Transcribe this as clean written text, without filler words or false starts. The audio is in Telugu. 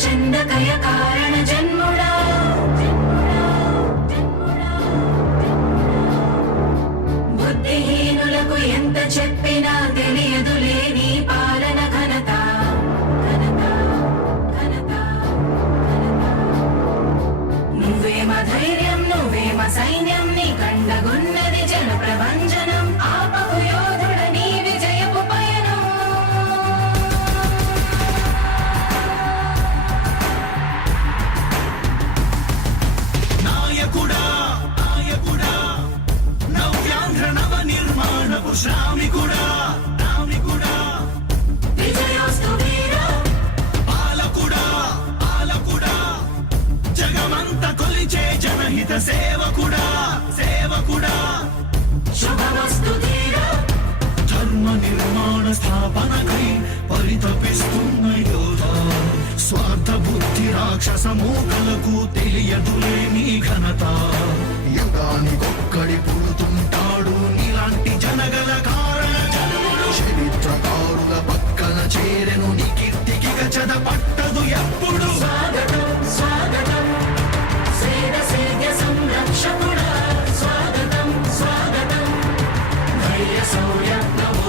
చందకయ కారణ జన్ముడా బుద్ధిహీనులకు ఎంత చెప్పినా తెలియదులే నీ పాలన ఘనత నువ్వేమ ధైర్యం నువ్వేమ సైన్యం నీ కండగున్నది జన ప్రభంజనం ఆపకు యోధుడ నీ విజయపు పయనం నాయకుడా నాయకుడా నవ్యాంధ్ర నవ నిర్మాణపు శ్రామికుడా రామికుడా విజయోస్తు వీరా పాలకుడా పాలకుడా జగమంత కొలిచే జనహిత సేవకుడా సేవకుడా శుభమస్తు ధీరా ధర్మ నిర్మాణ స్థాపనకై పరితపిస్తున్న యోధ స్వార్థ బుద్ధి రాక్షస మూకలకు తెలియదులే నీ ఘనత యుగానికొక్కడి పుడుతుంటాడు నీలాంటి జనగల కారణ జన్ముడు చరిత్రకారుల పక్కన చేరెను నీ కీర్తికి గచద పట్టదు ఎప్పుడు స్వాగతం స్వాగతం సేన సేద్య సంరక్షకుడా స్వాగతం స్వాగతం ధైర్య శౌర్య నమో